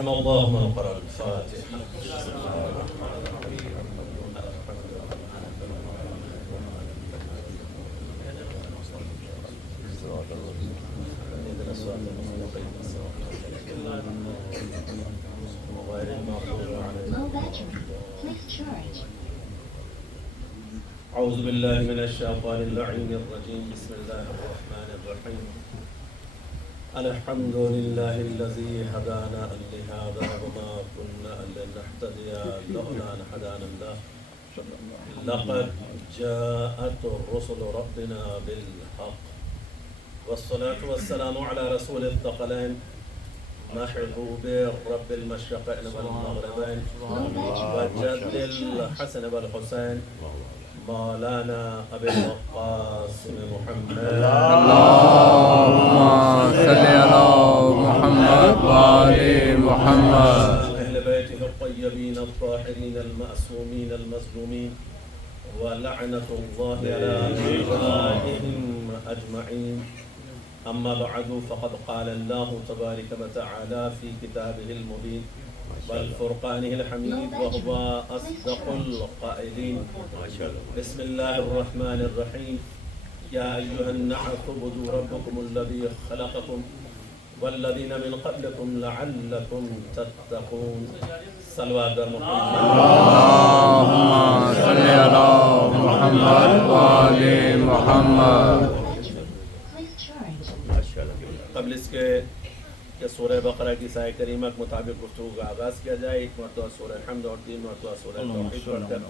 اللهم اقرأ الفاتحة. أعوذ بالله من الشيطان اللعين الرجيم. بسم الله الرحمن الرحيم. الحمد لله الذي هدانا لهذا وما كنا لنهتدي لولا أن هدانا الله. لقد جاءت رسل ربنا بالحق والصلاة والسلام على رسول الثقلين محبوب رب المشرقين والمغربين وجد الحسن والحسين مولانا أبي القاسم محمد. اللهم صل على محمد وآل محمد. أهل بيته الطيبين الطاهرين المأسومين المظلومين ولعنة الله على أعدائهم أجمعين. أما بعد فقد قال الله تبارك وتعالى في كتابه المبين والفرقانه الحميد وهو أصدق القائلين. بسم الله الرحمن الرحيم. يا أيها الناس اعبدوا ربكم الذي خلقكم والذين من قبلكم لعلكم تتقون. صلوات محمد. اللهم صل على محمد وآل محمد. قبل اس کے کہ سورہ بقرہ کی سایہ کریمہ کے مطابق گفتگو کا آغاز کیا جائے، ایک مرتبہ سورہ حمد اور 3 مرتبہ سورہ توحید پڑھ کر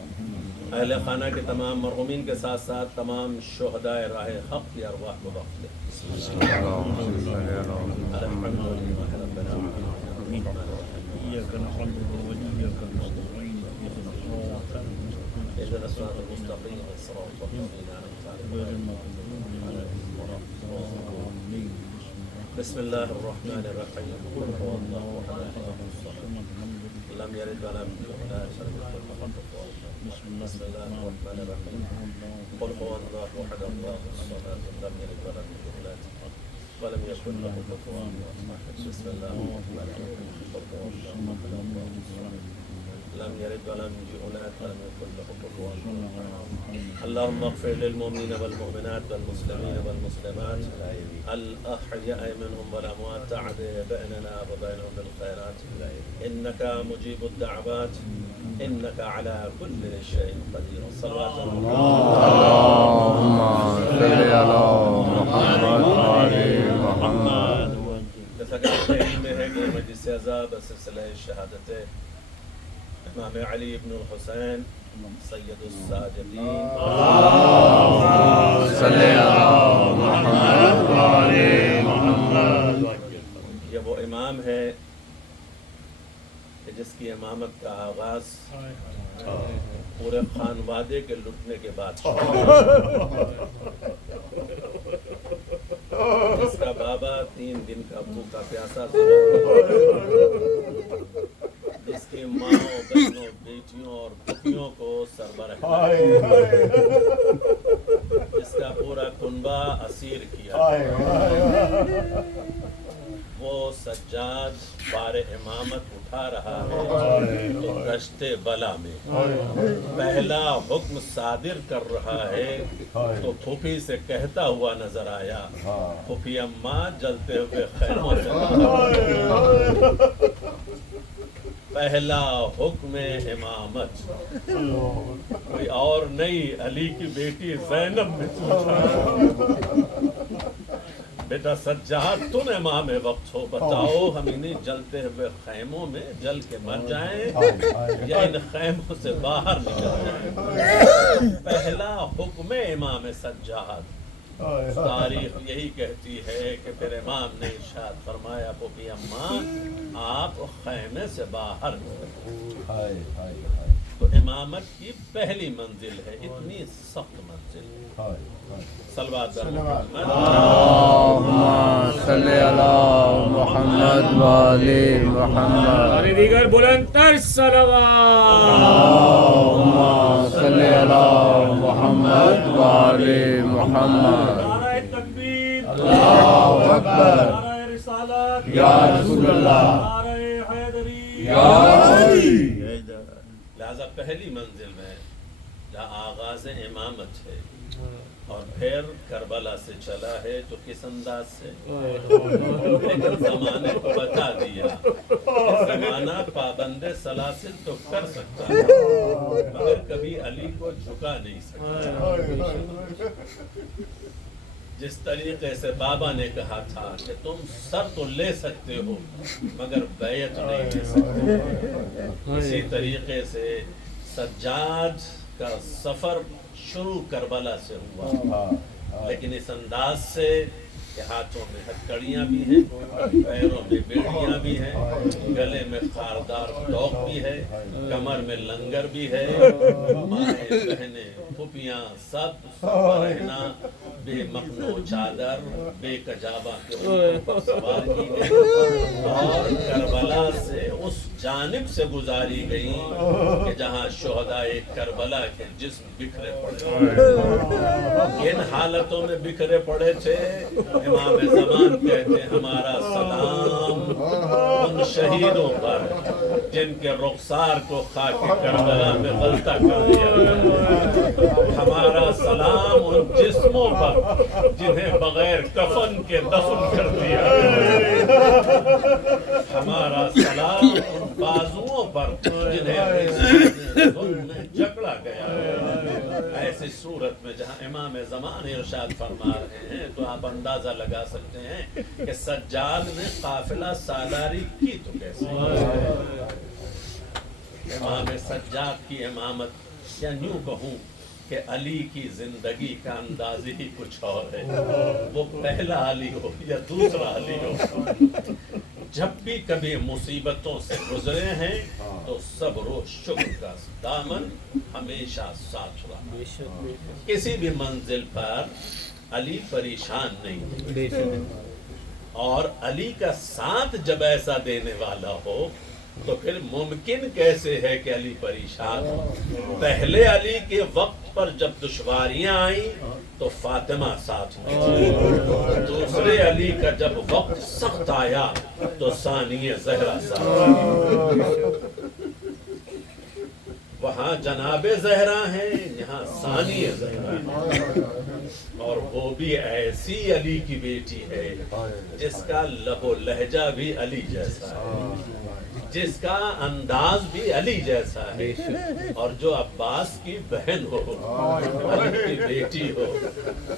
اہل خانہ کے تمام مرحومین کے ساتھ ساتھ تمام شہداء راہ حق کی ارواح کو بخش دے. الحمدللہ رب العالمین. اهدنا الصراط المستقيم صراط الذين أنعمت عليهم. بسم الله الرحمن الرحيم. قل هو الله أحد لم يلد ولم يولد ولم يكن له كفوا أحد. بسم الله الرحمن الرحيم. قل هو الله أحد الله الصمد لم يلد ولم يولد ولم يكن له كفوا أحد. بسم الله الرحمن الرحيم. قل هو الله أحد لم يلد ولم يولد ولم يكن له كفوا أحد. اللهم اغفر للمؤمنين والمؤمنات والمسلمين والمسلمات الأحياء منهم والأموات. تعدي بيننا وبينهم بالخيرات إنك مجيب الدعوات إنك على كل شيء قدير. صلوات اللهم صل على محمد وآل محمد. جیسا کہ آپ کے علم میں ہے کہ مجلس اعزاز بسلسلہ شہادت امام علی ابن الحسین سید الساجدین اللهم صل على محمد وآل محمد. یہ وہ امام ہے کہ جس کی امامت کا آغاز پورے خانوادے کے لٹنے کے بعد جس کا بابا 3 دن کا بھوکا پیاسا تھا، جس کی ماں بہنوں بیٹیوں اور پتیوں کو سربراہ، جس کا پورا کنبہ اسیر کیا، وہ سجاد بار امامت اٹھا رہا ہے تو دشت بلا میں پہلا حکم صادر کر رہا ہے تو پھوپھی سے کہتا ہوا نظر آیا، پھوپھی اماں جلتے ہوئے خیموں سے پہلا حکم امامت کوئی اور نہیں، علی کی بیٹی زینب نے پوچھا، بیٹا سجاد تم امام وقت ہو، بتاؤ ہم انہیں جلتے ہوئے خیموں میں جل کے مر جائیں یا ان خیموں سے باہر نکل جائیں؟ پہلا حکم امام سجاد. تاریخ یہی کہتی ہے کہ پھر امام نے ارشاد فرمایا، پھوپھی اماں آپ خیمے سے باہر نکلیں. تو امامت کی پہلی منزل ہے، اتنی سخت منزل. صلوات محمد. اللهم صل على محمد وآل محمد. دیگر بلندتر صلوات. اللهم صل على محمد وآل محمد. نعرہ تکبیر، اللہ اکبر. نعرہ رسالت، یا رسول اللہ. نعرہ حیدری لہذا پہلی منزل میں جہاں آغاز امامت ہے اور پھر کربلا سے چلا ہے تو کس انداز سے؟ لیکن زمانے کو بتا دیا زمانہ پابند سلاسل تو کر سکتا ہے مگر کبھی علی کو جھکا نہیں سکتا. جس طریقے سے بابا نے کہا تھا کہ تم سر تو لے سکتے ہو مگر بیعت نہیں لے سکتے، اسی طریقے سے سجاد کا سفر شروع کربلا سے ہوا، لیکن اس انداز سے کہ ہاتھوں میں ہتھکڑیاں بھی ہیں، پیروں میں بیڑیاں بھی ہیں، گلے میں خاردار ٹوق بھی ہے، کمر میں لنگر بھی ہے، مائیں بہنیں پھوپھیاں سب رہنا بے مخنو چادر بے کجابہ کے اونٹوں پر سوار کی گئی اور کربلا سے اس جانب سے گزاری گئی کہ جہاں شہدائے کربلا کے جسم بکھرے پڑے. کن حالتوں میں بکھرے پڑے تھے؟ امام زمان کہتے ہیں ہمارا سلام ان شہیدوں پر جن کے رخسار کو خاک کربلا میں غلطہ کر دیا گیا، ہمارا سلام ان جسموں پر جنہیں بغیر کفن کے دفن کر دیا گیا، ہمارا سلام ان بازوؤں پر جنہیں ظلم میں جکڑا گیا. ایسی صورت میں جہاں امام زمان ارشاد فرما رہے ہیں تو آپ اندازہ لگا سکتے ہیں کہ سجاد نے قافلہ سالاری کی تو کیسے. امام سجاد کی امامت یا یوں کہوں کہ علی کی زندگی کا انداز ہی کچھ اور ہے. وہ پہلا علی ہو یا دوسرا علی ہو، جب بھی کبھی مصیبتوں سے گزرے ہیں تو صبر و شکر کا دامن ہمیشہ ساتھ رہا. کسی بھی منزل پر علی پریشان نہیں، اور علی کا ساتھ جب ایسا دینے والا ہو تو پھر ممکن کیسے ہے کہ علی پریشان ہو. پہلے علی کے وقت پر جب دشواریاں آئیں تو فاطمہ ساتھ میں تھی، دوسرے علی کا جب وقت سخت آیا تو ثانی زہرا ساتھ. وہاں جناب زہرا ہیں، یہاں ثانی زہرا ہے، اور وہ بھی ایسی علی کی بیٹی ہے جس کا لب و لہجہ بھی علی جیسا ہے، جس کا انداز بھی علی جیسا ہے، اور جو عباس کی بہن ہو، علی کی بیٹی ہو،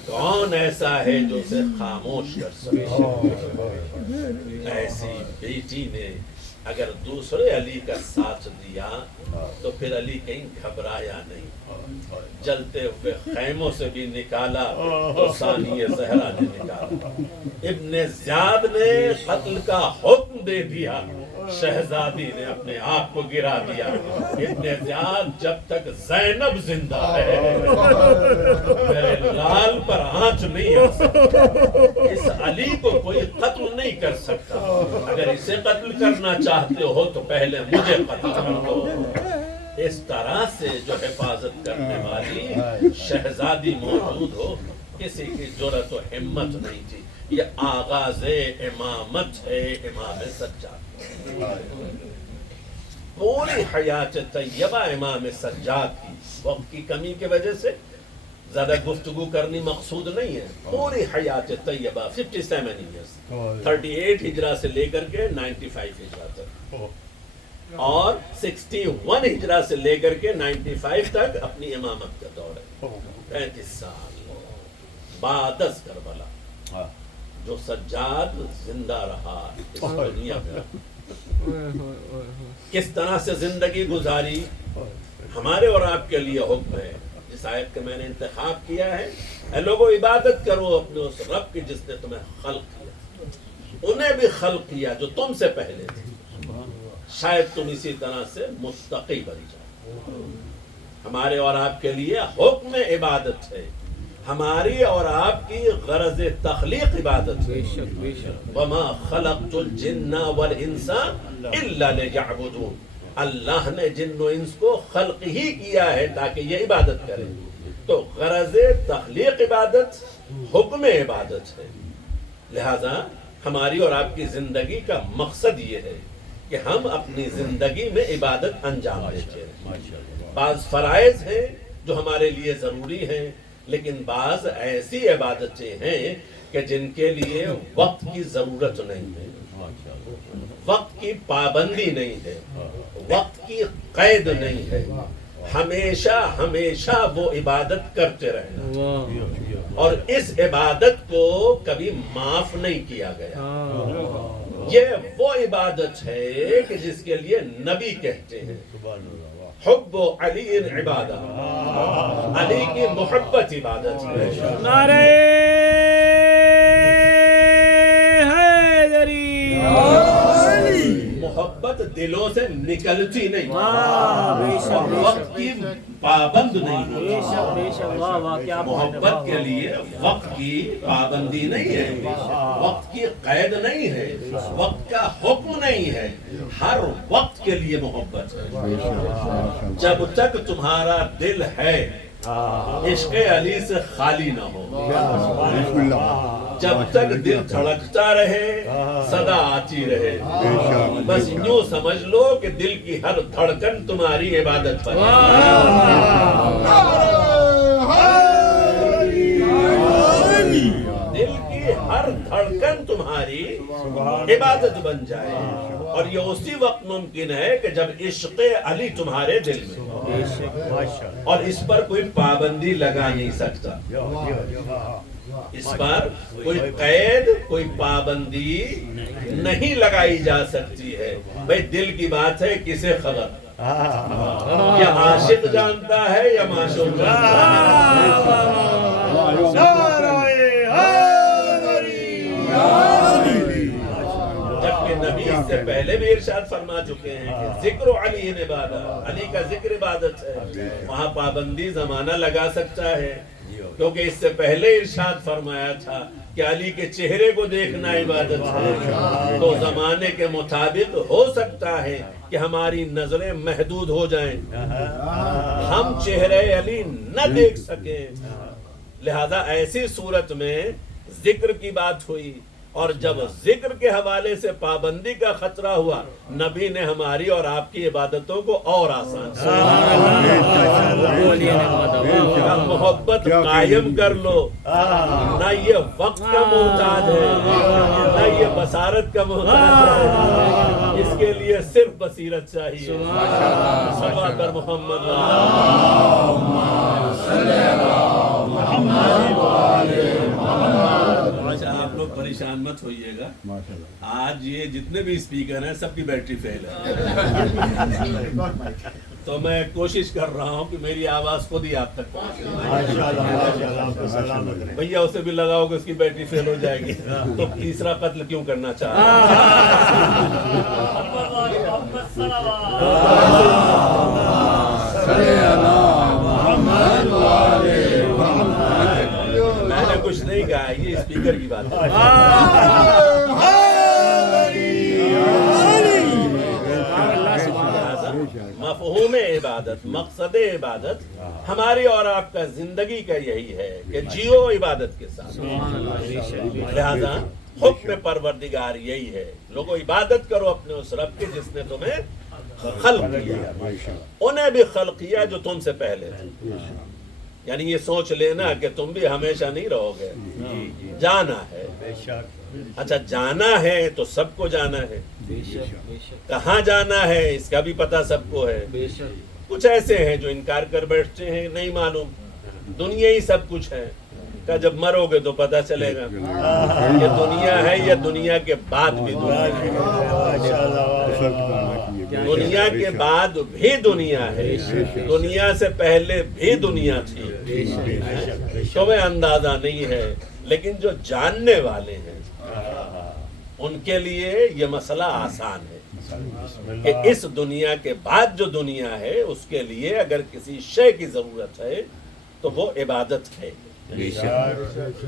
کون ایسا ہے جو اسے خاموش کر سکے. ایسی بیٹی نے اگر دوسرے علی کا ساتھ دیا تو پھر علی کہیں گھبرایا نہیں، جلتے ہوئے خیموں سے بھی نکالا تو ثانی زہرا نے نکالا. ابن زیاد نے قتل کا حکم دے دیا، شہزادی نے اپنے آپ کو گرا دیا. ابن زیاد جب تک زینب زندہ ہے میرے لال پر آنچ نہیں آ سکتا. اس علی کو کوئی قتل نہیں کر سکتا. اگر اسے قتل کرنا چاہتے ہو تو پہلے مجھے قتل کر دو. اس طرح سے جو حفاظت کرنے والی شہزادی موجود ہو، کسی کی جرأت و ہمت نہیں تھی. یہ آغاز امامت ہے امام سجاد. پوری حیات طیبہ امام سجاد کی، وقت کی کمی کی وجہ سے زیادہ گفتگو کرنی مقصود نہیں ہے. پوری حیات طیبہ 57 ایئرس، 38 ہجرہ سے لے کر کے 95 ہجرہ تک، اور 61 ہجرہ سے لے کر کے 95 تک اپنی امامت کا دور ہے. 35 سال بعد از کربلا جو سجاد زندہ رہا اس دنیا میں، کس طرح سے زندگی گزاری. ہمارے اور آپ کے لیے حکم ہے، جس آیت کا میں نے انتخاب کیا ہے، اے لوگوں عبادت کرو اپنے اس رب کی جس نے تمہیں خلق کیا. انہیں بھی خلق کیا جو تم سے پہلے تھے، شاید تم اسی طرح سے متقی بن جاؤ. ہمارے اور آپ کے لیے حکم عبادت ہے، ہماری اور آپ کی غرض تخلیق عبادت ہے. وَمَا خَلَقْتُ الْجِنَّ وَالْإِنسَ إِلَّا لِيَعْبُدُونَ. اللہ نے جن و انس کو خلق ہی کیا ہے تاکہ یہ عبادت کریں. تو غرض تخلیق عبادت، حکم عبادت ہے. لہذا ہماری اور آپ کی زندگی کا مقصد یہ ہے کہ کہ ہم اپنی زندگی میں عبادت انجام دیتے ہیں۔ بعض فرائض ہیں جو ہمارے لیے ضروری ہیں، لیکن بعض ایسی عبادتیں ہیں کہ جن کے لیے وقت کی ضرورت نہیں ہے، وقت کی پابندی نہیں ہے، وقت کی قید نہیں ہے، ہمیشہ ہمیشہ وہ عبادت کرتے رہنا، اور اس عبادت کو کبھی معاف نہیں کیا گیا۔ یہ وہ عبادت ہے کہ جس کے لیے نبی کہتے ہیں حب علی عبادت، علی کی محبت عبادت ہے۔ نعرہ حیدری، محبت دلوں سے نکلتی نہیں، وقت کی پابند نہیں ہوتی۔ محبت کے لیے وقت کی پابندی نہیں ہے، وقت کی قید نہیں ہے، وقت کا حکم نہیں ہے، ہر وقت کے لیے محبت ہے۔ جب تک تمہارا دل ہے عشق علی سے خالی نہ ہو، جب تک دل دھڑکتا رہے، صدا آتی رہے، بس یوں سمجھ لو کہ دل کی ہر دھڑکن تمہاری عبادت پر دل کی ہر دھڑکن تمہاری عبادت بن جائے، اور یہ اسی وقت ممکن ہے کہ جب عشق علی تمہارے دل میں ہو، اور اس پر کوئی پابندی لگا نہیں سکتا، اس پر کوئی قید کوئی پابندی نہیں لگائی جا سکتی ہے۔ بھئی دل کی بات ہے، کسے خبر، یا عاشق جانتا ہے یا معشوق جانتا ہے۔ جبکہ نبی اس سے پہلے بھی ارشاد فرما چکے ہیں کہ ذکر علی عبادت، علی کا ذکر عبادت ہے، وہاں پابندی زمانہ لگا سکتا ہے، کیونکہ اس سے پہلے ارشاد فرمایا تھا کہ علی کے چہرے کو دیکھنا عبادت ہے، تو زمانے کے مطابق ہو سکتا ہے کہ ہماری نظریں محدود ہو جائیں، ہم چہرے علی نہ دیکھ سکیں، لہذا ایسی صورت میں ذکر کی بات ہوئی، اور جب ذکر کے حوالے سے پابندی کا خطرہ ہوا، نبی نے ہماری اور آپ کی عبادتوں کو اور آسان کیا محبت قائم کر لو، نہ یہ وقت کا محتاج ہے، نہ یہ بصارت کا محتاج ہے، اس کے لیے صرف بصیرت چاہیے۔ صلوات پر محمد آپ لوگ پریشان مت ہوئیے گا، آج یہ جتنے بھی اسپیکر ہیں سب کی بیٹری فیل ہے، تو میں کوشش کر رہا ہوں کہ میری آواز خود ہی آپ تک پہنچے۔ بھیا اسے بھی لگاؤ کہ اس کی بیٹری فیل ہو جائے گی، تو تیسرا قتل کیوں کرنا چاہ میں نے کچھ نہیں کہا، یہ اسپیکر کی بات ہے۔ مفہوم عبادت، مقصد عبادت ہماری اور آپ کا زندگی کا یہی ہے کہ جیو عبادت کے ساتھ، لہذا حکم پروردگار یہی ہے، لوگوں عبادت کرو اپنے اس رب کی جس نے تمہیں خلق کیا، انہیں بھی خلق کیا جو تم سے پہلے تھے۔ یعنی یہ سوچ لینا کہ تم بھی ہمیشہ نہیں رہو گے، جانا ہے۔ اچھا جانا ہے تو سب کو جانا ہے، کہاں جانا ہے اس کا بھی پتہ سب کو ہے۔ کچھ ایسے ہیں جو انکار کر بیٹھتے ہیں، نہیں معلوم، دنیا ہی سب کچھ ہے، کہ جب مرو گے تو پتہ چلے گا یہ دنیا ہے یا دنیا کے بعد بھی دنیا ہے، دنیا کے بعد بھی دنیا ہے، دنیا سے پہلے بھی دنیا تھی، تمہیں اندازہ نہیں ہے، لیکن جو جاننے والے ہیں ان کے لیے یہ مسئلہ آسان ہے کہ اس دنیا کے بعد جو دنیا ہے اس کے لیے اگر کسی شے کی ضرورت ہے تو وہ عبادت ہے۔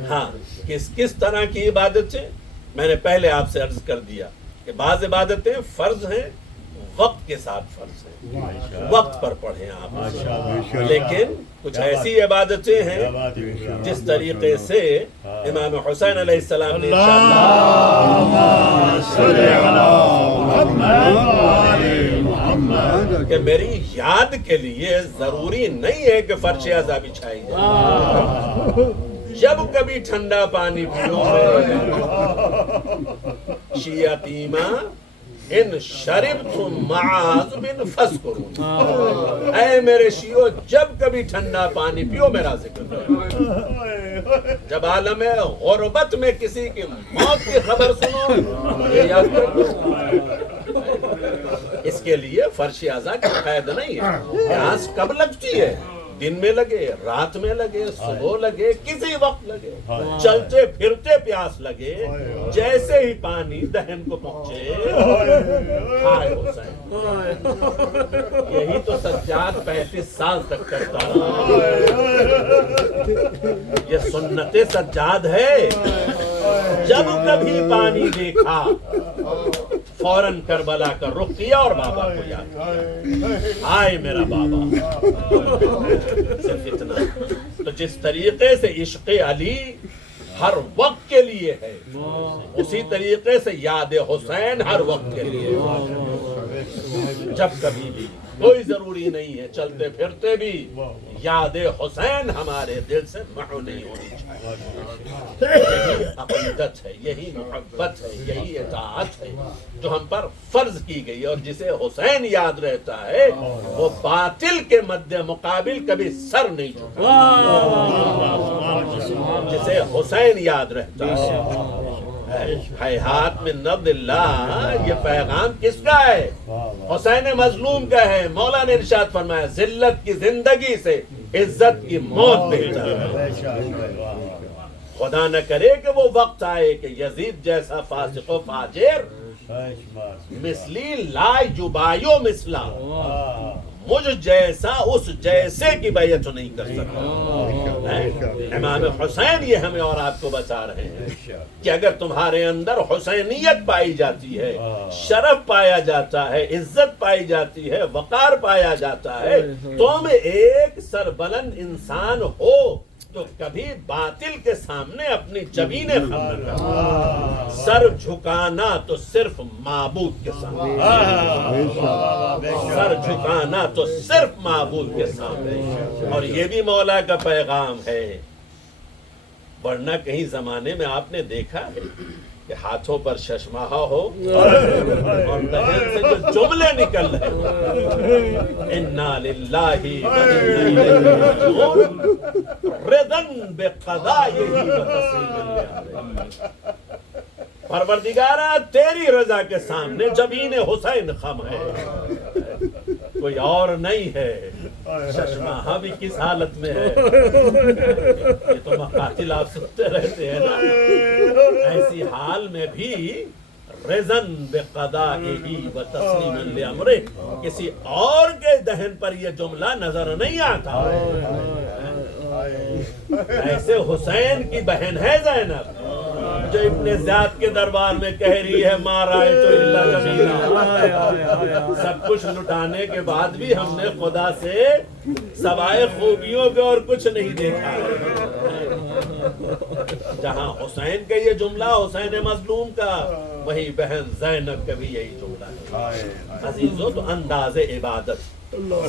ہاں، کس طرح کی عبادت ہے؟ میں نے پہلے آپ سے عرض کر دیا کہ بعض عبادتیں فرض ہیں، وقت کے ساتھ فرض ہے، وقت پر پڑھیں آپ. لیکن کچھ ایسی عبادتیں ہیں جس طریقے سے امام حسین علیہ السلام نے کہ میری یاد کے لیے ضروری نہیں ہے کہ فرش اعضا بچھائی جائے. جب کبھی ٹھنڈا پانی پیو شیعتیما ان شربتم معاذ بن فذکرون، اے میرے شیعو جب کبھی ٹھنڈا پانی پیو میرا ذکر کرو. جب عالم غربت میں کسی کی موت کی خبر سنو یہ یاد کرو. اس کے لیے فرش اعضا کی قید نہیں ہے. پیاس کب لگتی ہے؟ دن میں لگے، رات میں لگے، صبح لگے، کسی وقت لگے، چلتے پھرتے پیاس لگے، جیسے ہی پانی دہن کو پہنچے ہائے حسین. یہی تو سجاد 35 سال تک کرتا رہا. یہ سنت سجاد ہے. جب کبھی پانی دیکھا فوراً کربلا کا رخ کیا اور بابا کو یاد کیا. آئے میرا بابا. صرف اتنا. تو جس طریقے سے عشق علی ہر وقت کے لیے ہے، اسی طریقے سے یاد حسین ہر وقت کے لیے. جب کبھی بھی کوئی ضروری نہیں ہے، چلتے پھرتے بھی یاد حسین ہمارے دل سے محو نہیں ہونی چاہیے. یہی عقیدت ہے، یہی محبت ہے، یہی اطاعت ہے جو ہم پر فرض کی گئی. اور جسے حسین یاد رہتا ہے وہ باطل کے مد مقابل کبھی سر نہیں جھکا. جسے حسین یاد رہتا ہے حیات من نبض اللہ. یہ پیغام کس کا ہے؟ حسین مظلوم کا ہے. مولا نے ارشاد فرمایا ذلت کی زندگی سے عزت کی موت بہتر ہے. خدا نہ کرے کہ وہ وقت آئے کہ یزید جیسا فاسق و فاجر مثلی لا جبایو مثلا مجھ جیسا اس جیسے کی بیعت نہیں کر سکتا. امام حسین یہ ہمیں اور آپ کو بتا رہے ہیں کہ اگر تمہارے اندر حسینیت پائی جاتی ہے، شرف پایا جاتا ہے، عزت پائی جاتی ہے، وقار پایا جاتا ہے، تم ایک سربلند انسان ہو تو کبھی باطل کے سامنے اپنی جبینیں خم نہ کرنا. سر جھکانا تو صرف معبود کے سامنے، سر جھکانا تو صرف معبود کے سامنے. اور یہ بھی مولا کا پیغام ہے. ورنہ کہیں زمانے میں آپ نے دیکھا ہے کہ ہاتھوں پر ششماہا ہو اور دہن سے جو جملے نکل رہے اِنَّا لِلَّهِ وَإِنَّا إِلَيْهِ رَاجِعُونَ رِضًا بِقَضَائِهِ وَتَسْلِيمًا لِأَمْرِهِ. پروردگارا تیری رضا کے سامنے جبین حسین خم ہے، کوئی اور نہیں ہے. ششماہا بھی کس حالت میں ہے؟ یہ تو مقاتل آپ سنتے رہتے ہیں نا. ایسی حال میں بھی رضن بقضائہ وتسلیما لامرہ کسی اور کے دہن پر یہ جملہ نظر نہیں آتا. ایسے حسین کی بہن ہے زینب جو ابن زیاد کے دربار میں کہہ رہی ہے ما رأیت الا جمیلا. سب کچھ لٹانے کے بعد بھی ہم نے خدا سے سوائے خوبیوں کے اور کچھ نہیں دیکھا. جہاں حسین کا یہ جملہ حسین مظلوم کا، وہی بہن زینب کا بھی یہی جملہ ہے. عزیزو تو انداز عبادت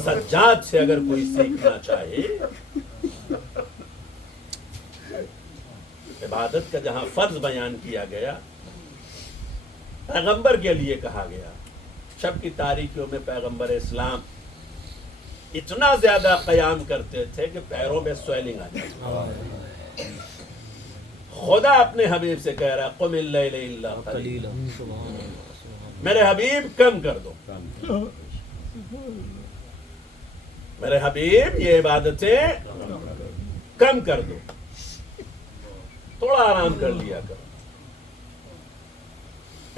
سجاد سے اگر کوئی سیکھنا چاہے، عبادت کا جہاں فرض بیان کیا گیا، پیغمبر کے لیے کہا گیا. شب کی تاریکیوں میں پیغمبر اسلام اتنا زیادہ قیام کرتے تھے کہ پیروں میں سویلنگ آ جاتی. خدا اپنے حبیب سے کہہ رہا قم اللیل الا قلیلا، میرے حبیب کم کر دو. میرے حبیب یہ عبادتیں کم کر دو، تھوڑا آرام کر لیا کرو.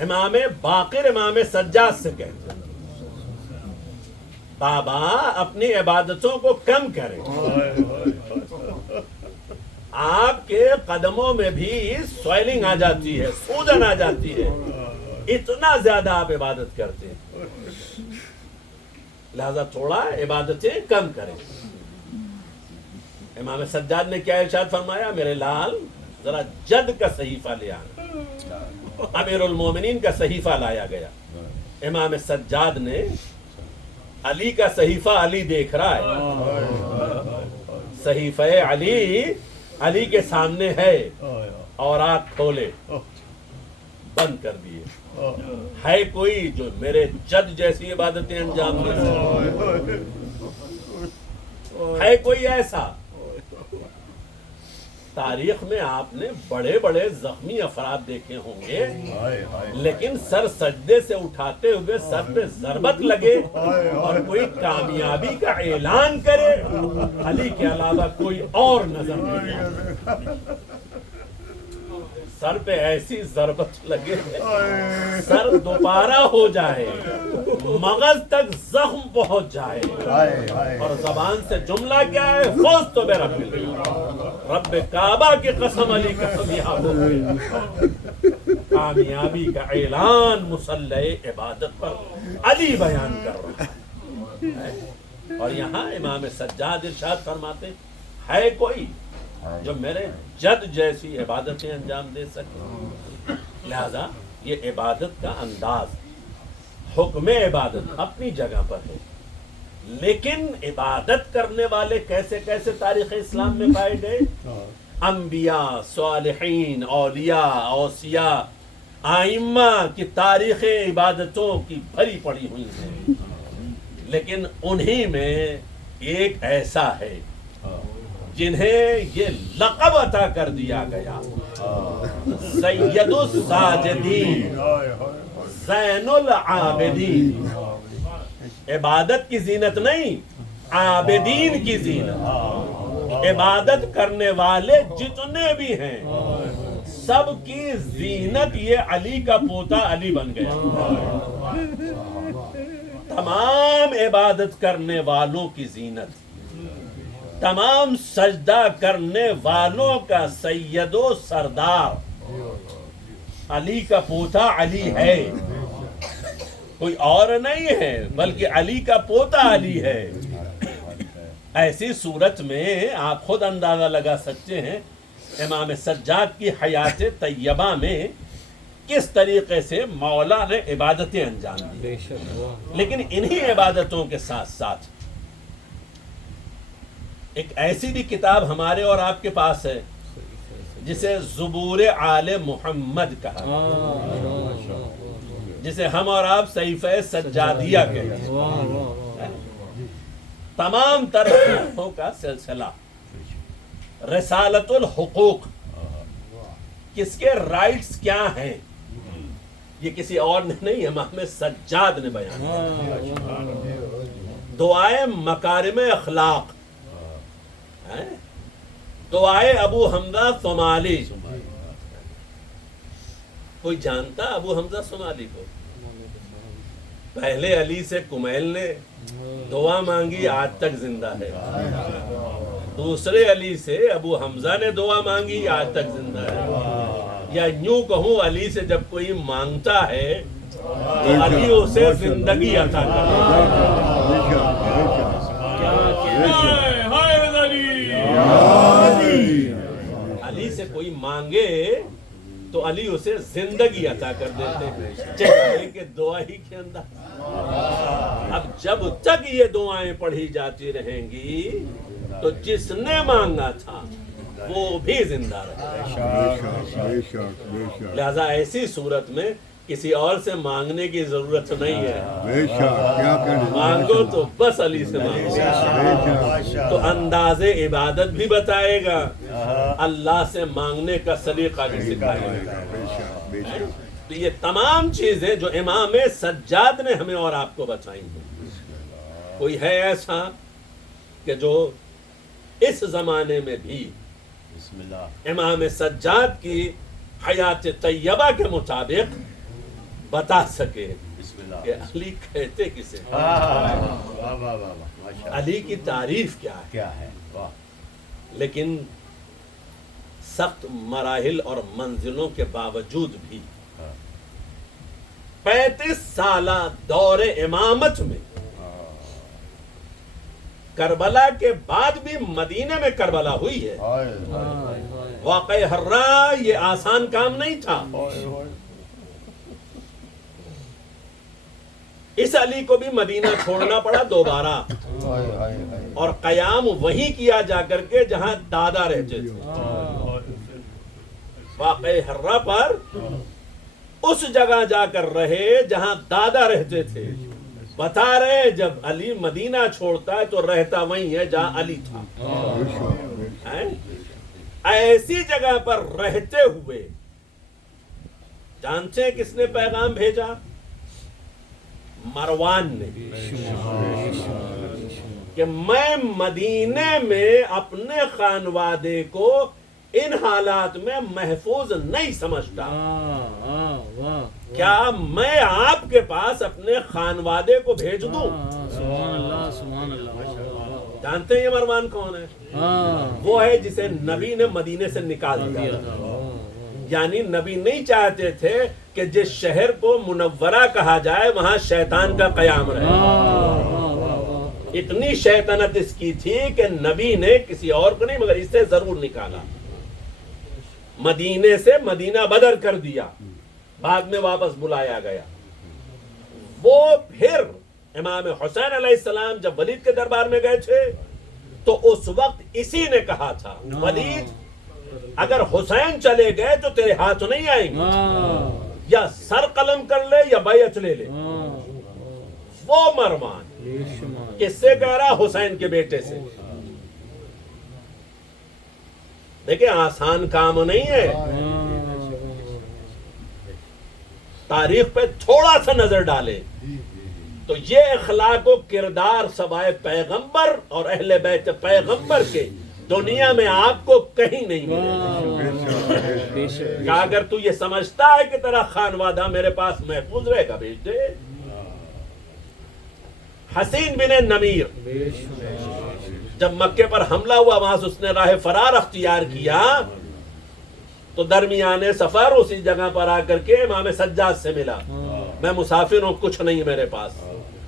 امام باقر امام سجاد سے کہتے ہیں بابا اپنی عبادتوں کو کم کریں. آپ کے قدموں میں بھی سویلنگ آ جاتی ہے، سوجن آ جاتی ہے، اتنا زیادہ آپ عبادت کرتے ہیں. لہذا تھوڑا عبادتیں کم کریں. امام سجاد نے کیا ارشاد فرمایا؟ میرے لال ذرا جد کا صحیفہ لے آنا. امیر المومنین کا صحیفہ لایا گیا. امام سجاد نے علی کا صحیفہ، علی دیکھ رہا ہے، صحیفہ علی کے سامنے ہے، اور آنکھ کھولے بند کر دیے. ہے کوئی جو میرے جد جیسی عبادتیں انجام دے سکے؟ ہے کوئی ایسا؟ تاریخ میں آپ نے بڑے بڑے زخمی افراد دیکھے ہوں گے، لیکن سر سجدے سے اٹھاتے ہوئے سر پہ ضربت لگے اور کوئی کامیابی کا اعلان کرے، علی کے علاوہ کوئی اور نظر نہیں آتا. سر پہ ایسی ضربت لگے سر دوبارہ ہو جائے، مغز تک زخم پہنچ جائے، اور زبان سے جملہ کیا ہے؟ فوزت برب رب کعبہ کی قسم، علی قسم یہاں ہو گئی. کامیابی کا اعلان مصلح عبادت پر علی بیان کر رہا ہے. اور یہاں امام سجاد ارشاد فرماتے ہے کوئی جو میرے جد جیسی عبادتیں انجام دے سکے؟ لہذا یہ عبادت کا انداز، حکم عبادت اپنی جگہ پر ہے، لیکن عبادت کرنے والے کیسے کیسے تاریخ اسلام میں پائے گئے؟ انبیاء، صالحین، اولیاء، اوصیاء، ائمہ کی تاریخیں عبادتوں کی بھری پڑی ہوئی ہیں، لیکن انہی میں ایک ایسا ہے جنہیں یہ لقب عطا کر دیا گیا، سید الساجدین، زین العابدین. عبادت کی زینت نہیں، عابدین کی زینت. عبادت کرنے والے جتنے بھی ہیں سب کی زینت یہ علی کا پوتا علی بن گیا. تمام عبادت کرنے والوں کی زینت، تمام سجدہ کرنے والوں کا سید و سردار علی کا پوتا علی ہے، کوئی اور نہیں ہے، بلکہ علی کا پوتا علی ہے. ایسی صورت میں آپ خود اندازہ لگا سکتے ہیں امام سجاد کی حیات طیبہ میں کس طریقے سے مولا نے عبادتیں انجام دی. لیکن انہی عبادتوں کے ساتھ ساتھ ایک ایسی بھی کتاب ہمارے اور آپ کے پاس ہے جسے زبور آل محمد کہا، جسے ہم اور آپ صحیفہ سجادیہ کہتے ہیں. تمام تر حقوقوں کا سلسلہ، رسالت الحقوق، کس کے رائٹس کیا ہیں، یہ کسی اور نے نہیں، امام سجاد نے بیان. دعائے مکارم اخلاق، دعائے ابو حمزہ صومالی. کوئی جانتا ابو حمزہ صومالی کو؟ پہلے علی سے کمیل نے دعا مانگی، آج تک زندہ ہے. دوسرے علی سے ابو حمزہ نے دعا مانگی، آج تک زندہ ہے. یا یوں کہوں علی سے جب کوئی مانگتا ہے تو علی اسے زندگی عطا علی سے کوئی مانگے تو علی اسے زندگی عطا کر دیتے ہیں، چاہے کہ دعا ہی کے اندر. اب جب تک یہ دعائیں پڑھی جاتی رہیں گی تو جس نے مانگا تھا وہ بھی زندہ رہے. لہذا ایسی صورت میں کسی اور سے مانگنے کی ضرورت نہیں ہے، مانگو تو بس علی سے مانگو. تو انداز عبادت بھی بتائے گا، اللہ سے مانگنے کا سلیقہ بھی سکھائے گا. تو یہ تمام چیزیں جو امام سجاد نے ہمیں اور آپ کو بتائی ہیں. کوئی ہے ایسا کہ جو اس زمانے میں بھی امام سجاد کی حیات طیبہ کے مطابق بتا سکے کہ علی کہتے کسے، علی کی تعریف کیا ہے. لیکن سخت مراحل اور منزلوں کے باوجود بھی 35 سالہ دور امامت میں کربلا کے بعد بھی مدینے میں کربلا ہوئی ہے. واقع حرہ یہ آسان کام نہیں تھا. اس علی کو بھی مدینہ چھوڑنا پڑا دوبارہ اور قیام وہیں کیا جا کر کے جہاں دادا رہتے تھے. واقع حرہ پر اس جگہ جا کر رہے جہاں دادا رہتے تھے. بتا رہے جب علی مدینہ چھوڑتا ہے تو رہتا وہیں ہے جہاں علی تھا. ایسی جگہ پر رہتے ہوئے جانتے ہیں کس نے پیغام بھیجا؟ مروان نے، کہ میں مدینے میں اپنے خانوادے کو ان حالات میں محفوظ نہیں سمجھتا. کیا میں آپ کے پاس اپنے خانوادے کو بھیج دوں؟ جانتے ہیں یہ مروان کون ہے؟ وہ ہے جسے نبی نے مدینے سے نکال دیا. یعنی نبی نہیں چاہتے تھے کہ جس شہر کو منورہ کہا جائے وہاں شیطان کا قیام رہے. اتنی شیطنت اس کی تھی کہ نبی نے کسی اور کو نہیں مگر اس سے ضرور نکالا. مدینے سے مدینہ بدر کر دیا، بعد میں واپس بلایا گیا. وہ پھر امام حسین علیہ السلام جب ولید کے دربار میں گئے تھے تو اس وقت اسی نے کہا تھا ولید اگر حسین چلے گئے تو تیرے ہاتھ نہیں آئیں گے، یا سر قلم کر لے یا بیعت لے لے. وہ مروان کس سے کہہ رہا؟ حسین کے بیٹے سے. دیکھیں آسان کام نہیں ہے. تاریخ پہ تھوڑا سا نظر ڈالے تو یہ اخلاق و کردار سوائے پیغمبر اور اہل بیت پیغمبر کے دنیا میں آپ کو کہیں نہیں ملے. کہ اگر تو یہ سمجھتا ہے کہ تیرا خانوادہ میرے پاس محفوظ رہے گا بھیج دے. حسین بن نمیر جب مکے پر حملہ ہوا وہاں سے اس نے راہ فرار اختیار کیا تو درمیانے سفر اسی جگہ پر آ کر کے امام سجاد سے ملا. میں مسافر ہوں، کچھ نہیں میرے پاس،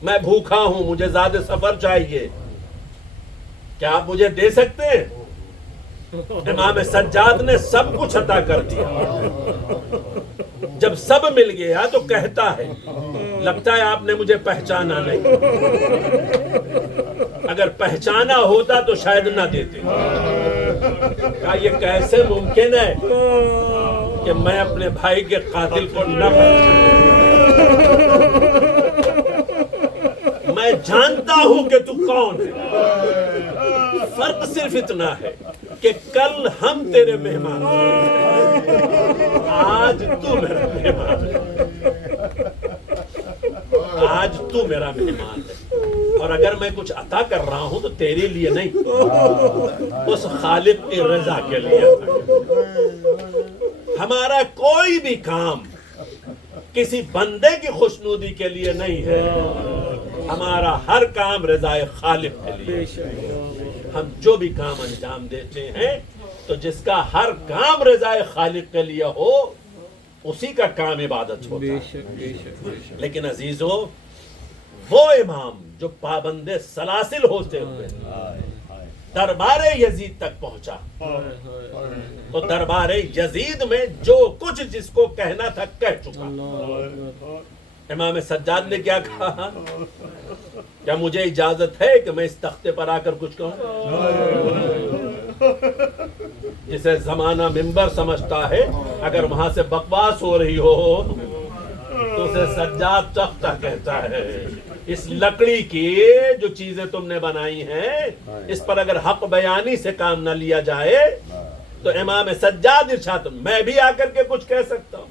میں بھوکا ہوں، مجھے زیادہ سفر چاہیے، کیا آپ مجھے دے سکتے ہیں؟ امام سجاد نے سب کچھ عطا کر دیا. جب سب مل گیا تو کہتا ہے لگتا ہے آپ نے مجھے پہچانا نہیں، اگر پہچانا ہوتا تو شاید نہ دیتے. کہا یہ کیسے ممکن ہے کہ میں اپنے بھائی کے قاتل کو نہ پہچانوں؟ میں جانتا ہوں کہ تو کون ہے، فرق صرف اتنا ہے کہ کل ہم تیرے مہمان ہیں، آج تو میرا مہمان ہے، آج تو میرا مہمان ہے. اور اگر میں کچھ عطا کر رہا ہوں تو تیرے لیے نہیں، اس خالق کی رضا کے لیے. ہمارا کوئی بھی کام کسی بندے کی خوشنودی کے لیے نہیں ہے، ہمارا ہر کام رضا خالق کے لیے. ہم جو بھی کام انجام دیتے ہیں تو جس کا ہر کام رضا خالق کے لیے ہو اسی کا کام عبادت ہوتا ہے. لیکن عزیزو وہ امام جو پابند سلاسل ہوتے ہوئے دربار یزید تک پہنچا تو دربار یزید میں جو کچھ جس کو کہنا تھا کہہ چکا. امام سجاد نے کیا کہا؟ کیا مجھے اجازت ہے کہ میں اس تختے پر آ کر کچھ کہوں؟ جسے زمانہ منبر سمجھتا ہے اگر وہاں سے بکواس ہو رہی ہو تو اسے سجاد تختہ کہتا ہے. اس لکڑی کی جو چیزیں تم نے بنائی ہیں اس پر اگر حق بیانی سے کام نہ لیا جائے تو امام سجاد ارشاد میں بھی آ کر کے کچھ کہہ سکتا ہوں.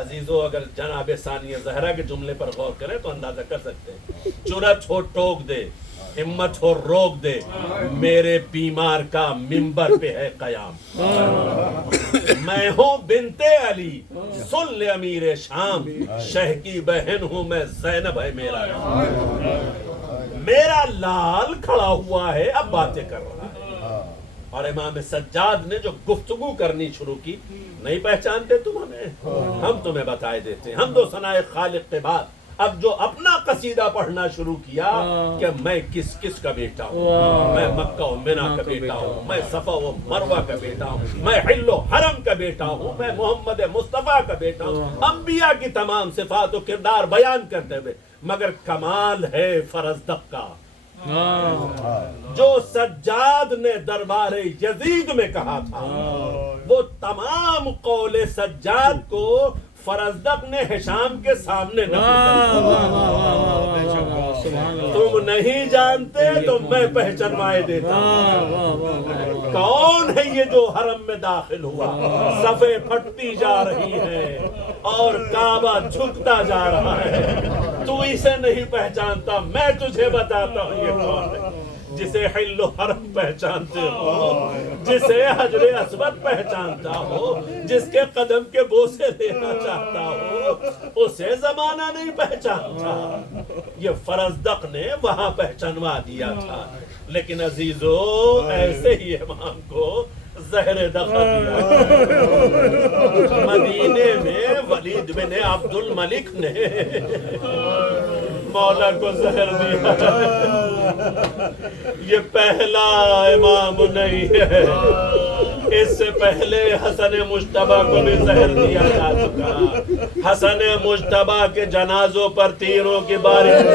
عزیزو اگر جناب ثانیہ زہرا کے جملے پر غور کریں تو اندازہ کر سکتے ہیں. جرأت ہو ٹوک دے، ہمت ہو روک دے، میرے بیمار کا منبر پہ ہے قیام. میں ہوں بنت علی سن لے امیر شام، شہ کی بہن ہوں میں زینب ہے میرا نام. میرا لال کھڑا ہوا ہے اب باتیں کر رہا ہے. اور امام سجاد نے جو گفتگو کرنی شروع کی، نہیں پہچانتے تم ہمیں؟ ہم تمہیں بتائے دیتے ہیں. ہم دو ثنائے خالق کے بعد اب جو اپنا قصیدہ پڑھنا شروع کیا کہ میں کس کس کا بیٹا ہوں، میں مکہ و منا کا بیٹا ہوں، میں صفا و مروہ کا بیٹا ہوں، میں حل و حرم کا بیٹا ہوں، میں محمد مصطفیٰ کا بیٹا ہوں، انبیاء کی تمام صفات و کردار بیان کرتے ہوئے، مگر کمال ہے فرزدق کا جو سجاد نے دربار یزید میں کہا تھا، وہ تمام قول سجاد کو فرزدق نے ہشام کے سامنے تم نہیں جانتے تو میں پہچانوائے دیتا ہوں کون ہے یہ جو حرم میں داخل ہوا، صفیں پھٹتی جا رہی ہیں اور کعبہ جھکتا جا رہا ہے، تو اسے نہیں پہچانتا، میں تجھے بتاتا ہوں یہ کون ہے، جسے حل و حرم پہچانتے ہو، جسے حجر اسود پہچانتا ہو، جس کے قدم کے بوسے لینا چاہتا ہو، اسے زمانہ نہیں پہچانتا۔ یہ فرزدق نے وہاں پہچانوا دیا تھا، لیکن عزیزو ایسے ہی امام کو زہر دغا دیا۔ مدینے میں ولید بن عبد الملک نے مولا کو زہر دیا۔ یہ پہلا امام نہیں ہے، اس سے پہلے حسن مجتبیٰ کو بھی زہر دیا جا چکا۔ حسن مجتبیٰ کے جنازوں پر تیروں کی بارش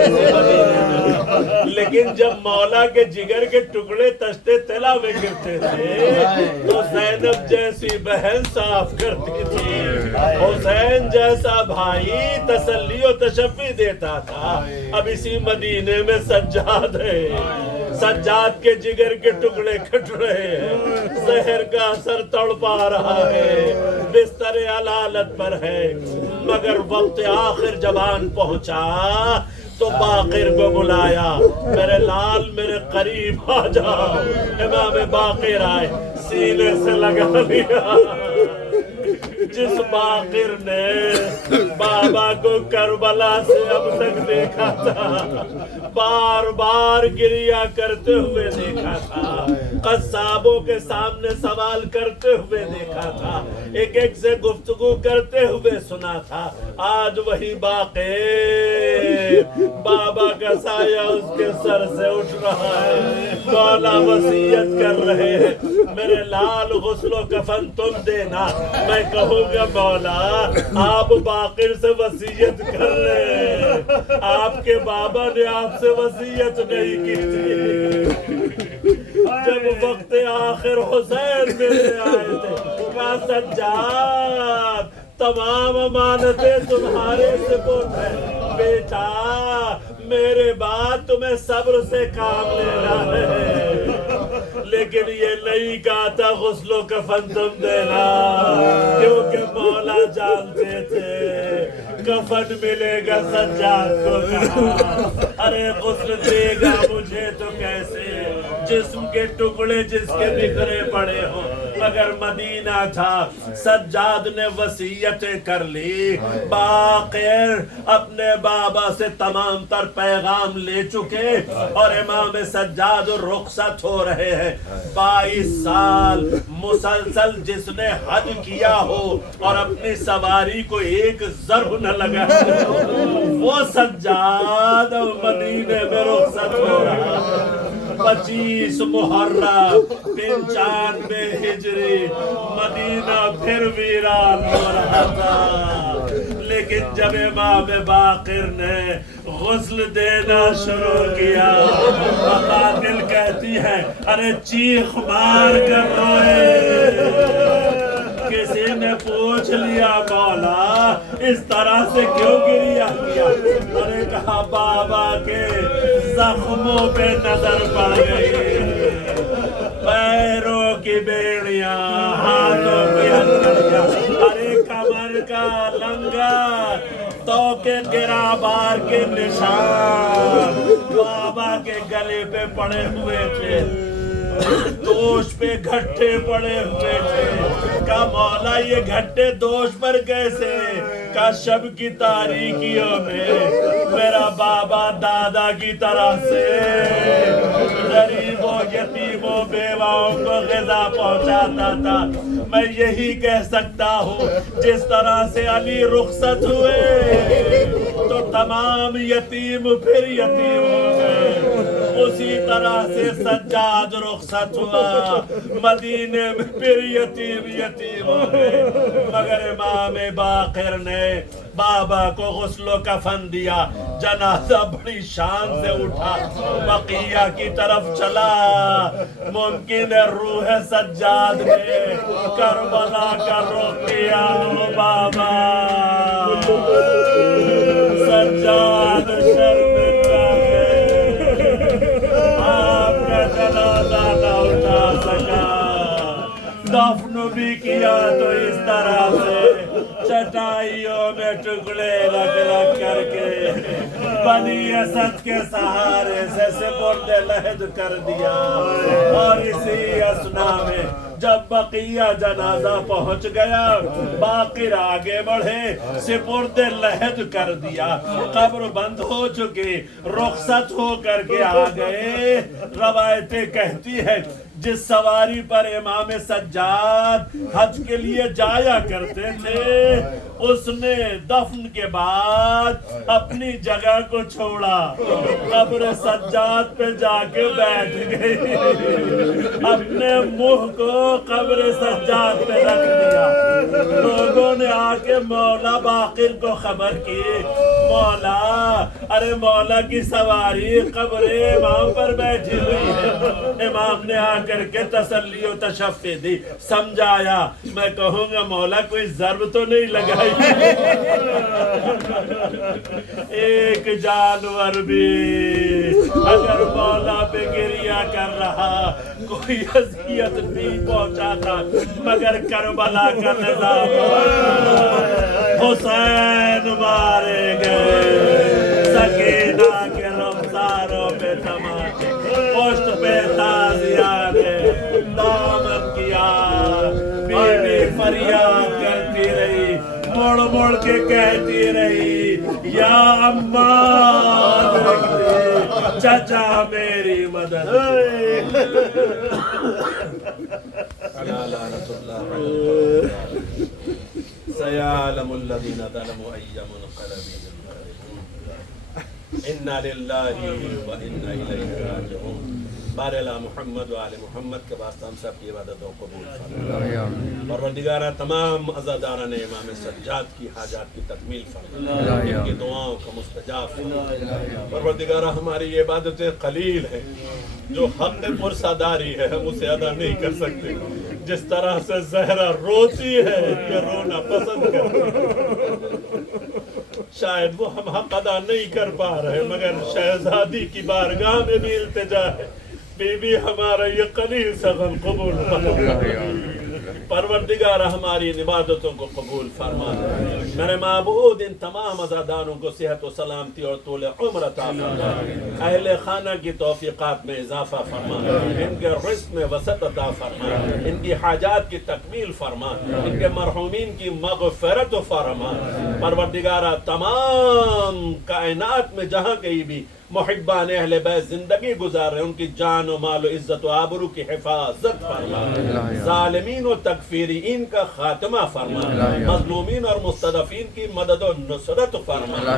لیکن جب مولا کے جگر کے ٹکڑے تشتے تلا میں گرتے تھے تو زینب جیسی بہن صاف کرتی تھی، حسین جیسا بھائی تسلی و تشفی دیتا تھا۔ اب اسی مدینے میں سجاد ہے، سجاد کے جگر کے ٹکڑے کھٹ رہے ہیں، زہر کا اثر تڑپا رہا ہے، بستر علالت پر ہے، مگر وقت آخر جبان پہنچا تو باقر کو بلایا، میرے لال میرے قریب آ جا۔ امام باقر آئے، سینے سے لگا لیا۔ جس باقر نے بابا کو کربلا سے اب تک دیکھا تھا، بار بار گریہ کرتے ہوئے دیکھا تھا، قصابوں کے سامنے سوال کرتے ہوئے دیکھا تھا، ایک ایک سے گفتگو کرتے ہوئے سنا تھا، آج وہی باقر بابا کا سایہ اس کے سر سے اٹھ رہا ہے، مولا وصیت کر رہے ہیں، میرے لال غسل و کفن تم دینا، میں کہوں گا مولا آپ باقر سے وصیت کر لیں، آپ کے بابا نے آپ سے وصیت نہیں کی تھی۔ جب وقت آخر حسین ملنے آئے تھے، کہا سجاد تمام امانتیں تمہارے سپرد ہیں، بیٹا میرے بعد تمہیں صبر سے کام لینا ہے، لیکن یہ نہیں کہا تھا غسل و کفن تم دینا، کیونکہ مولا جانتے تھے کفن ملے گا سجاد کو کہا، ارے غسل دے گا مجھے تو کیسے، جسم کے ٹکڑے جس کے بکھرے پڑے ہو، مگر مدینہ تھا، سجاد نے وصیتیں کر لی، باقر اپنے بابا سے تمام تر پیغام لے چکے اور امام سجاد رخصت ہو رہے ہیں۔ 22 سال مسلسل جس نے حج کیا ہو اور اپنی سواری کو ایک ضرب نہ لگا، وہ سجاد مدینے میں رخصت ہو رہا۔ 25 محرم 95 ہجری مدینہ پھر ویران ہو رہا تھا، لیکن جب امام باقر نے غسل دینا شروع کیا، مقاتل کہتی ہے ارے چیخ مار کر روئے، کسی نے پوچھ لیا مولا اس طرح سے کیوں گریہ کیا، ارے کہا بابا کے زخموں پہ نظر پڑ گئی، پیروں کی بیڑیاں، ہاتھوں کی ہتھیلیاں، ارے کمر کا لنگا، تو کے گرا بار کے نشان بابا کے گلے پہ پڑے ہوئے تھے، دوش پہ گھٹے پڑے ہوئے تھے، کہا مولا یہ گھٹے دوش پر کیسے، کہا شب کی تاریکیوں میں میرا بابا دادا کی طرح سے غریبوں یتیموں بیواؤں کو غذا پہنچاتا تھا، میں یہی کہہ سکتا ہوں جس طرح سے علی رخصت ہوئے تو تمام یتیم پھر یتیم ہو گئے، اسی طرح سے سجاد رخصت ہوا، مدینے میں پھر یتیم یتیم ہو گئے، مگر امام باقر نے بابا کو غسل و کفن دیا، جنازہ بڑی شان سے اٹھا، بقیہ کی طرف چلا۔ ممکن ہے روح سجاد نے کربلا کا رخ کیا ہو بابا، سجاد شرمندہ ہے، آپ کا جنازہ نہ اٹھا سکا، دفن بھی کیا تو اس طرح سے چٹائیوں میں ٹکڑے رکھ رکھ کر کے بنی اسد کے سہارے سے سپرد لحد کر دیا، اور اسی اثنا میں جب بقیہ جنازہ پہنچ گیا، باقر آگے بڑھے، سپرد لحد کر دیا، قبر بند ہو چکی، رخصت ہو کر کے آ گئے۔ روایتیں کہتی ہے جس سواری پر امام سجاد حج کے لیے جایا کرتے تھے، اس نے دفن کے بعد اپنی جگہ کو چھوڑا، قبر سجاد پہ جا کے بیٹھ گئی، اپنے منہ کو قبر سجاد پہ رکھ دیا۔ لوگوں نے آ کے مولا باقر کو خبر کی، مولا، ارے مولا کی سواری قبر امام پر بیٹھی ہوئی ہے۔ امام نے آ کر کے تسلی و تشفی دی، سمجھایا، میں کہوں گا مولا کوئی ضرب تو نہیں لگائی، ایک جانور بھی اگر مولا پہ گریہ کر رہا کوئی اذیت نہیں پہنچاتا، مگر کربلا کا نظام حسین مارے گئے، سکینہ کے رمضانوں پہ تماچے، پشت پہ تازیانے دامن کیا، بی بی فریاد کرتی رہی، مڑ مڑ کے کہتی رہی، یا اماں چچا میری مدد، یا لعنت اللہ علیہ سیعلم الذین ظلموا ای منقلب انا للہ و انا الیہ راجعون۔ بارے محمد و آل محمد کے واسطہ ہم سب کی عبادت و قبول فرما، پروردگارہ تمام عزاداران امام سجاد کی حاجات کی تکمیل فرما، ان کی دعاؤں کا مستجاب فرما۔ پروردگارہ ہماری یہ عبادتیں قلیل ہیں، جو حق پرساداری ہے ہم اسے ادا نہیں کر سکتے، جس طرح سے زہرا روتی ہے یہ رونا پسند کرتی، شاید وہ ہم حق ادا نہیں کر پا رہے، مگر شہزادی کی بارگاہ میں بھی التجا ہے، بی بی ہمارا یہ قلیل سا غم قبول فرما، پروردگارہ ہماری عبادتوں کو قبول فرما، میرے معبود ان تمام عزاداروں کو صحت و سلامتی اور طول عمر عطا فرما، اہل خانہ کی توفیقات میں اضافہ فرما، ان کے رزق میں وسعت عطا فرما، ان کی حاجات کی تکمیل فرما، ان کے مرحومین کی مغفرت فرما، پروردگارہ تمام کائنات میں جہاں کہیں بھی محبان اہل بیت زندگی گزار رہے ہیں، ان کی جان و مال و عزت و آبرو کی حفاظت فرما، ظالمین و تکفیرین کا خاتمہ فرما، مظلومین اور مستضعفین کی مدد و نصرت فرما،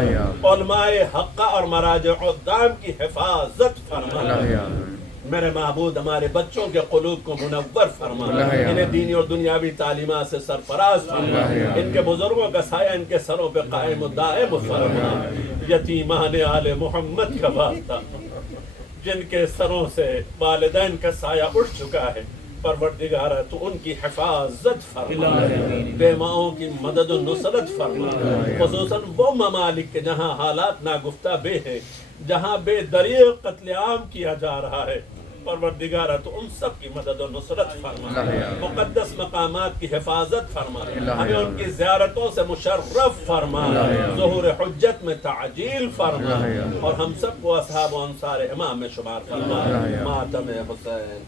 علماء حقہ اور مراجع الدام کی حفاظت فرما، میرے معبود ہمارے بچوں کے قلوب کو منور فرما، انہیں دینی اور دنیاوی تعلیمات سے سرفراز فرما، ان کے بزرگوں کا سایہ ان کے سروں پہ قائم و دائم فرما، یتیمان آل محمد کا واسطہ جن کے سروں سے والدین کا سایہ اٹھ چکا ہے، پروردگارہ تو ان کی حفاظت فرما، بے ماؤں کی مدد و نصرت فرما، خصوصاً وہ ممالک کے جہاں حالات ناگفتہ بے ہیں، جہاں بے دریغ قتل عام کیا جا رہا ہے، پروردگارہ تو ان سب کی مدد و نصرت فرما، مقدس مقامات کی حفاظت فرما، ہمیں ان کی زیارتوں سے مشرف فرما، ظہور حجت میں تعجیل فرما، اور ہم سب کو اصحاب و انصار امام میں شمار فرما، ماتم حسین